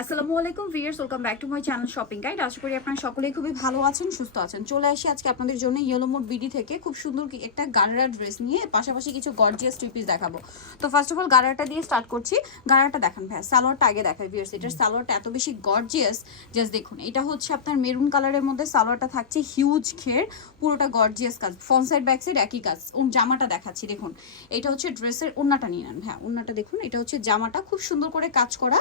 আসসালামু আলাইকুম viewers, welcome back to my channel shopping guide. আশা করি আপনারা সকলেই খুবই ভালো আছেন, সুস্থ আছেন। চলে আসি আজকে আপনাদের জন্য ইয়েলো মোড বিডি থেকে খুব সুন্দর একটা গারারা ড্রেস নিয়ে, পাশাপাশি কিছু গর্জিয়াস থ্রি পিস দেখাবো। তো ফার্স্ট অফ অল গারারাটা দিয়ে স্টার্ট করছি। গারারাটা দেখেন ভাই, সালোয়ারটা আগে দেখাই ভিউয়ার্স। এটার সালোয়ারটা এত বেশি গর্জিয়াস, জাস্ট দেখুন। এটা হচ্ছে আপনার মেরুন কালারের মধ্যে, সালোয়ারটা থাকছে হিউজ ঘের, পুরোটা গর্জিয়াস কাজ, ফ্রন্ট সাইড ব্যাক সাইড একই কাজ। জামাটা দেখাচ্ছি দেখুন, এটা হচ্ছে ড্রেসের ওন্নাটা নিয়ে নেন। হ্যাঁ, ওন্নাটা দেখুন, এটা হচ্ছে জামাটা খুব সুন্দর করে কাজ করা,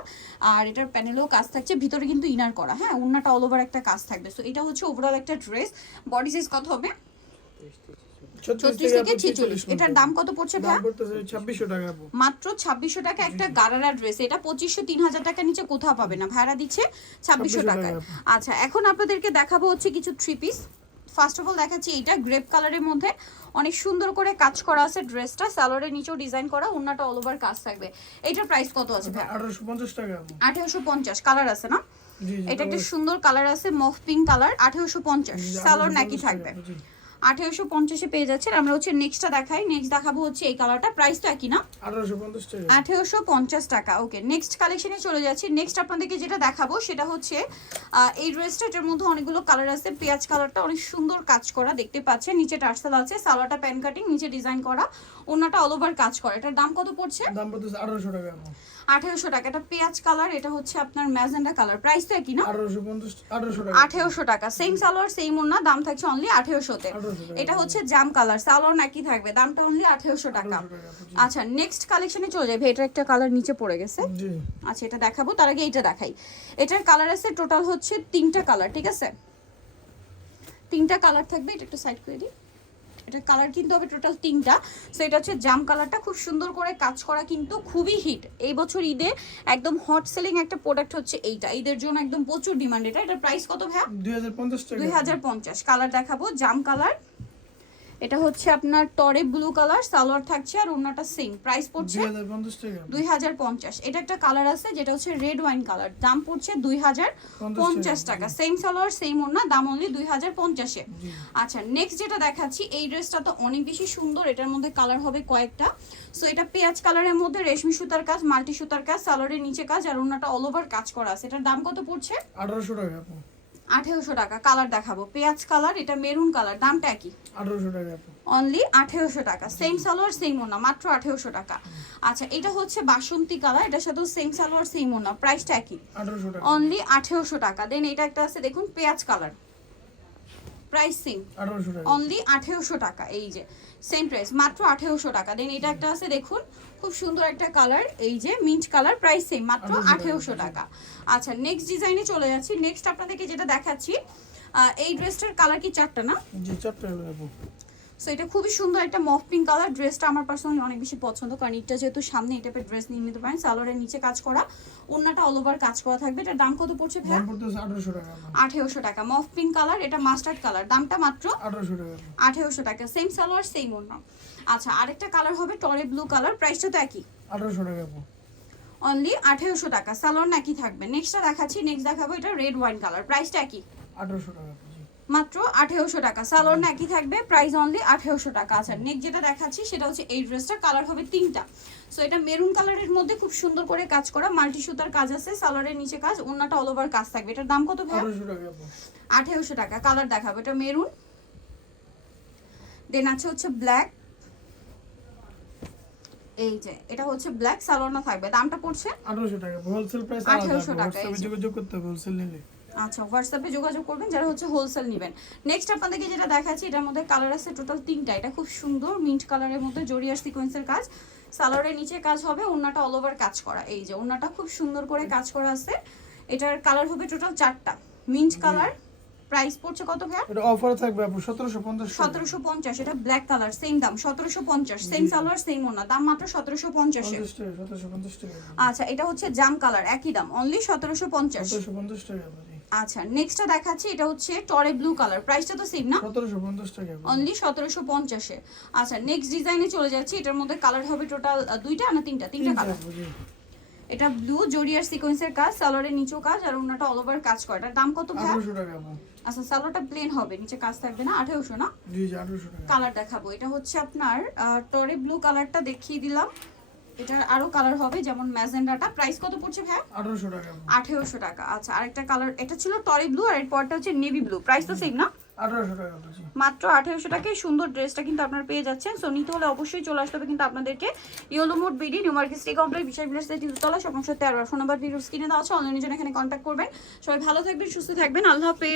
আর এটার প্যানেলেও কাজ থাকছে, ভিতরে কিন্তু ইনার করা। হ্যাঁ, ওন্নাটা অল ওভার একটা কাজ থাকবে। সো এটা হচ্ছে ওভারঅল একটা ড্রেস। বডি সাইজ কত হবে? 36 থেকে 46। এটার দাম কত পড়ছে ভাই? 2600 টাকা। মাত্র 2600 টাকা একটা গারারা ড্রেস। এটা 2500 3000 টাকা নিচে কোথাও পাবে না, ভাড়া দিচ্ছে 2600 টাকায়। আচ্ছা, এখন আপনাদেরকে দেখাবো হচ্ছে কিছু three piece. First of all দেখাচ্ছি এইটা গ্রেপ কালারের মধ্যে, অনেক সুন্দর করে কাজ করা আছে ড্রেসটা, সালোয়ারের নিচেও ডিজাইন করা, ওন্নাটা অল ওভার কাজ থাকবে। এইটার প্রাইস কত আছে ভাই? 1850 টাকা। 1850। কালার আছে না? এটা একটা সুন্দর কালার আছে, মফ পিঙ্ক কালার। 1850 সালোয়ার নাকি থাকবে। 1850-এ পেয়ে যাচ্ছেন। আমরা হচ্ছে নেক্সটটা দেখাই। নেক্সট দেখাবো হচ্ছে এই কালারটা। প্রাইস তো একই না? 1850 টাকা। 1850 টাকা। ওকে, নেক্সট কালেকশনে চলে যাচ্ছি। নেক্সট আপনাদেরকে যেটা দেখাবো সেটা হচ্ছে এই ড্রেসটা। এটার মধ্যে অনেকগুলো কালার আছে। পেঁয়াজ কালারটা অনেক সুন্দর কাজ করা, দেখতে পাচ্ছেন। নিচে টার্সেল আছে, সালোয়ারটা প্যান কাটিং, নিচে ডিজাইন করা, ওন্নাটা অল ওভার কাজ করা। এটার দাম কত পড়ছে? দাম পড়ছে 1800 টাকা। 1800 টাকা। এটা পেঁয়াজ কালার, এটা হচ্ছে আপনার ম্যাজেন্ডা কালার। প্রাইস তো একই না? 1800 টাকা। 1800 টাকা। সেম সালোয়ার সেম ওন্না, দাম থাকছে অনলি 1800-তে। এটা হচ্ছে জাম কালার, সালোয়ার নাকি থাকবে, দামটা অনলি 1800 টাকা। আচ্ছা, নেক্সট কালেকশনে চলে যাবে। এটা একটা কালার নিচে পড়ে গেছে। জি। আচ্ছা, এটা দেখাবো, তার আগে এটা দেখাই। এটার কালার আছে টোটাল হচ্ছে 3টা কালার, ঠিক আছে? 3টা কালার থাকবে। এটা একটু সাইড করে দিই। এটা কালার কিন্তু হবে টোটাল 3টা। সো এটা হচ্ছে জাম কালারটা, খুব সুন্দর করে কাজ করা, কিন্তু খুবই হিট। এই বছর ঈদে একদম হট সেলিং একটা প্রোডাক্ট হচ্ছে এইটা, ঈদের জন্য একদম প্রচুর ডিমান্ড। এটার প্রাইস কত ভাইয়া? 2050 টাকা। 2050। কালার দেখাবো, জাম কালার। এটা হচ্ছে আপনার টরে ব্লু কালার, সালোয়ার থাকছে আর ওন্নাটা সেম। প্রাইস পড়ছে 2050 টাকা। 2050। এটা একটা কালার আছে যেটা হচ্ছে রেড ওয়াইন কালার, দাম পড়ছে 2050 টাকা। সেম সালোয়ার সেম ওন্না, দাম অনলি 2050-এ। আচ্ছা, নেক্সট যেটা দেখাচ্ছি, এই ড্রেসটা তো অনেক বেশি সুন্দর। এটার মধ্যে কালার হবে কয়েকটা। সো এটা পেঁয়াজ কালারের মধ্যে রেশমি সুতার কাজ, মাল্টি সুতার কাজ, সালোয়ারের নিচে কাজ আর ওন্নাটা অল ওভার কাজ করা আছে। এটার দাম কত পড়ছে? 1800 টাকা। 1800 টাকা। কালার দেখাবো, পেঁয়াজ কালার, এটা মেরুন কালার, দামটা কি? 1800 টাকা। অনলি 1800 টাকা। সেম সালোয়ার সেম ওন্না, মাত্র 1800 টাকা। আচ্ছা, এটা হচ্ছে বাসন্তী কালার, এটার সাথেও সেম সালোয়ার সেম ওন্না, প্রাইসটা কি? 1800 টাকা। অনলি 1800 টাকা। দেন এটা একটা আছে দেখুন, পেঁয়াজ কালার, প্রাইস সেম, 1800 টাকা। অনলি 1800 টাকা। এই যে সেম প্রাইস, মাত্র 1800 টাকা। দেন এটা একটা আছে দেখুন, খুব সুন্দর একটা কালার, এই যে মিন্ট কালার, প্রাইস সেম, মাত্র 1800 টাকা। আচ্ছা, নেক্সট ডিজাইনে চলে যাচ্ছি। নেক্সট আপনাদেরকে যেটা দেখাচ্ছি, এই ড্রেসটার কালার কি 4টা না? জি, 4টা হলো আপু। সো এটা খুবই সুন্দর একটা মফ পিঙ্ক কালার। ড্রেসটা আমার পার্সোনালি অনেক বেশি পছন্দ, কারণ এটা যেহেতু সামনে, এই টাইপের ড্রেস নিয়ে নিতে পারেন। সালোয়ারের নিচে কাজ করা, ওন্নাটা অল ওভার কাজ করা থাকবে। এটার দাম কত পড়ছে ভাই? দাম পড়ছে 1800 টাকা। 1800 টাকা। মফ পিঙ্ক কালার, এটা মাস্টার্ড কালার, দামটা মাত্র 1800 টাকা। 1800 টাকা। সেম সালোয়ার সেম ওন্না। আচ্ছা, আরেকটা কালার হবে টরে ব্লু কালার, প্রাইসটা তো একই, 1800 টাকা আপু। অনলি 1800 টাকা। সালোয়ার নাকি থাকবে। নেক্সটটা দেখাচ্ছি। নেক্সট দেখাবো এটা রেড ওয়াইন কালার, প্রাইসটা একই, 1800 টাকা আপু। জি। মাত্র 1800 টাকা। সালোয়ার নাকি থাকবে, প্রাইস অনলি 1800 টাকা। আচ্ছা, নেক্সট যেটা দেখাচ্ছি সেটা হচ্ছে এই ড্রেসটা, কালার হবে 3টা। সো এটা মেরুন কালারের মধ্যে খুব সুন্দর করে কাজ করা, মাল্টি সুতার কাজ আছে, সালোয়ারের নিচে কাজ, ওন্নাটা অল ওভার কাজ থাকবে। এটার দাম কত ভাই? 1800 টাকা আপু। 1800 টাকা। কালার দেখাবো, এটা মেরুন, দেন আছে হচ্ছে ব্ল্যাক, এই যে এটা হচ্ছে ব্ল্যাক, সালোয়ার না থাকবে। দামটা পড়ছে 1800 টাকা। হোলসেল প্রাইস 1800 টাকা। হোয়াটসঅ্যাপে যোগাযোগ করতে হবে হোলসেল নিলে। আচ্ছা, হোয়াটসঅ্যাপে যোগাযোগ করবেন যারা হচ্ছে হোলসেল নেবেন। নেক্সট আপনাদেরকে যেটা দেখাচ্ছি, এটার মধ্যে কালার আছে টোটাল 3টা। এটা খুব সুন্দর মিন্ট কালারের মধ্যে জরিয়ার সিকোয়েন্সের কাজ, সালোয়ারের নিচে কাজ হবে, ওন্নাটা অল ওভার কাজ করা। এই যে ওন্নাটা খুব সুন্দর করে কাজ করা আছে। এটার কালার হবে টোটাল 4টা, মিন্ট কালার। প্রাইস পড়ছে কত ভাই? এটা অফার থাকবে আপু 1750 টাকা। 1750। এটা ব্ল্যাক কালার, সেম দাম 1750। সেম সালোয়ার সেম ওন্না, দাম মাত্র 1750 এ। 1750 টাকা। আচ্ছা, এটা হচ্ছে জাম কালার, একই দাম, অনলি 1750। 1750 টাকা আপু। জি। আচ্ছা, নেক্সটটা দেখাচ্ছি। এটা হচ্ছে টরে ব্লু কালার, প্রাইসটা তো সেম না? 1750 টাকা আপু। অনলি 1750-এ। আচ্ছা, নেক্সট ডিজাইনে চলে যাচ্ছি। এটার মধ্যে কালার হবে টোটাল 2টা না 3টা? 3টা কালার। এটা ব্লু জরিয়ার সিকোয়েন্সের কাজ, সালোয়ারের নিচেও কাজ আর ওন্নাটা অল ওভার কাজ করে। এটার দাম কত ভাই? 1800 টাকা আপু। আচ্ছা, সালোয়ারটা প্লেন হবে, নিচে কাজ থাকবে না। 1800 না? জি জি, 1800 টাকা। কালার দেখাবো, এটা হচ্ছে আপনার টরে ব্লু কালারটা দেখিয়ে দিলাম। এটার আরো কালার হবে, যেমন ম্যাজেন্ডাটা প্রাইস কত পড়ছে ভাই? 1800 টাকা আপু। 1800 টাকা। আচ্ছা, আরেকটা কালার, এটা ছিল টরি ব্লু আর এরপরটা হচ্ছে নেভি ব্লু, প্রাইস তো সেম না? 1800 টাকা আপু, জি। মাত্র 1800 টাকায় সুন্দর ড্রেসটা কিন্তু আপনারা পেয়ে যাচ্ছেন। সো নিতে হলে অবশ্যই চলে আসতে হবে কিন্তু আপনাদেরকে yellow mood BD, new market city complex, বিশাল বিলাস তলা, স্বপ্ন সত্যি। আর ফোন নাম্বার ভিডিওর স্ক্রিনে দেওয়া আছে, অনলাইনের জন্য এখানে কন্ট্যাক্ট করবেন। সবাই ভালো থাকবেন, সুস্থ থাকবেন, আল্লাহ হাফেজ।